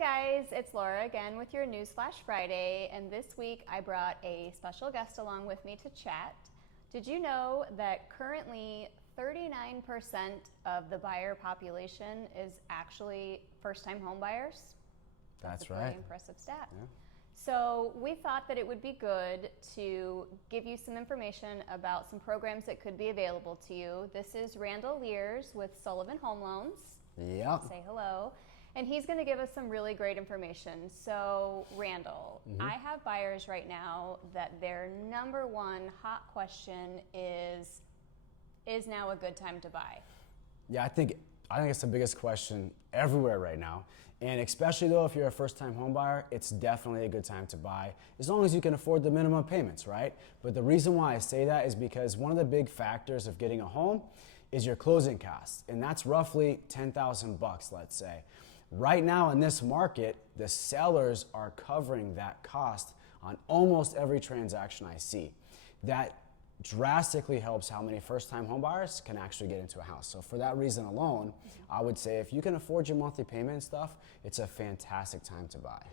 Hi guys, it's Laura again with your Newsflash Friday, and this week I brought a special guest along with me to chat. Did you know that currently 39% of the buyer population is actually first-time home buyers? That's a right. Pretty impressive stat. Yeah. So we thought that it would be good to give you some information about some programs that could be available to you. This is Randall Lierz with Sullivan Home Loans. Yep. Say hello. And he's going to give us some really great information. So, Randall, I have buyers right now that their number one hot question is now a good time to buy? Yeah, I think it's the biggest question everywhere right now. And especially though, if you're a first-time home buyer, it's definitely a good time to buy, as long as you can afford the minimum payments, right? But the reason why I say that is because one of the big factors of getting a home is your closing costs. And that's roughly $10,000, let's say. Right now in this market, the sellers are covering that cost on almost every transaction I see. That drastically helps how many first-time home buyers can actually get into a house. So for that reason alone, I would say if you can afford your monthly payment and stuff, it's a fantastic time to buy.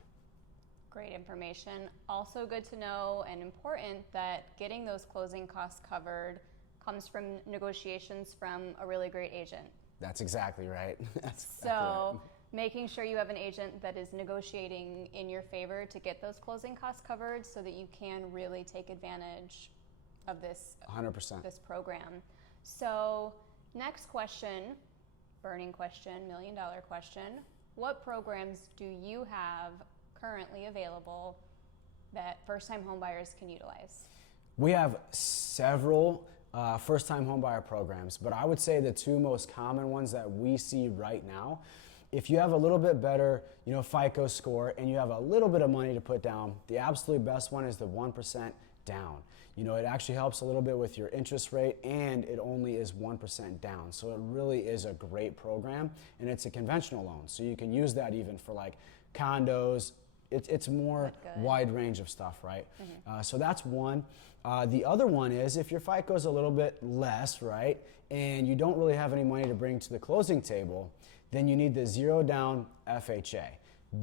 Great information. Also good to know and important that getting those closing costs covered comes from negotiations from a really great agent. That's exactly right. That's so exactly right. Making sure you have an agent that is negotiating in your favor to get those closing costs covered so that you can really take advantage of this 100%. This program. So next question, burning question, $1 million question. What programs do you have currently available that first-time home buyers can utilize? We have several first-time home buyer programs, but I would say the two most common ones that we see right now, if you have a little bit better, FICO score and you have a little bit of money to put down, the absolute best one is the 1% down. It actually helps a little bit with your interest rate, and it only is 1% down. So it really is a great program, and it's a conventional loan. So you can use that even for like condos. It's more wide range of stuff, right? So that's one. The other one is if your FICO is a little bit less, right, and you don't really have any money to bring to the closing table, then you need the zero down FHA.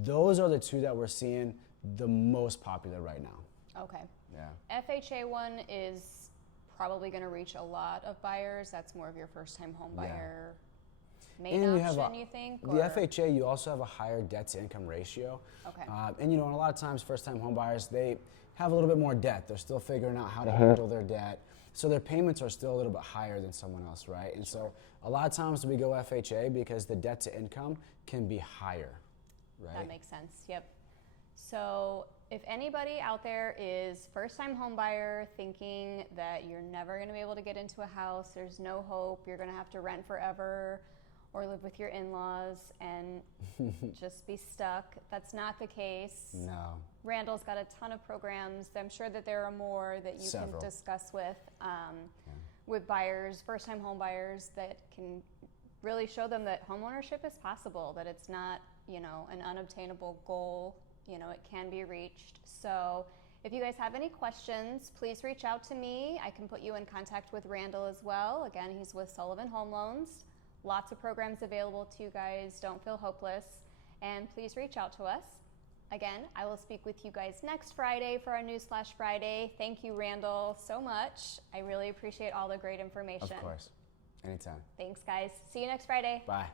Those are the two that we're seeing the most popular right now. Okay. Yeah. FHA one is probably going to reach a lot of buyers. That's more of your first-time home buyer main option, you think? The FHA, you also have a higher debt-to-income ratio. Okay. And a lot of times first-time home buyers, they have a little bit more debt. They're still figuring out how to handle their debt. So their payments are still a little bit higher than someone else, right? And so a lot of times we go FHA because the debt to income can be higher, right? That makes sense, yep. So if anybody out there is first-time home buyer thinking that you're never gonna be able to get into a house, there's no hope, you're gonna have to rent forever or live with your in-laws and just be stuck, that's not the case. No. Randall's got a ton of programs. I'm sure that there are more that you can discuss with buyers, first-time home buyers, that can really show them that homeownership is possible, that it's not, an unobtainable goal. It can be reached. So if you guys have any questions, please reach out to me. I can put you in contact with Randall as well. Again, he's with Sullivan Home Loans. Lots of programs available to you guys. Don't feel hopeless. And please reach out to us. Again, I will speak with you guys next Friday for our Newsflash Friday. Thank you, Randall, so much. I really appreciate all the great information. Of course. Anytime. Thanks, guys. See you next Friday. Bye.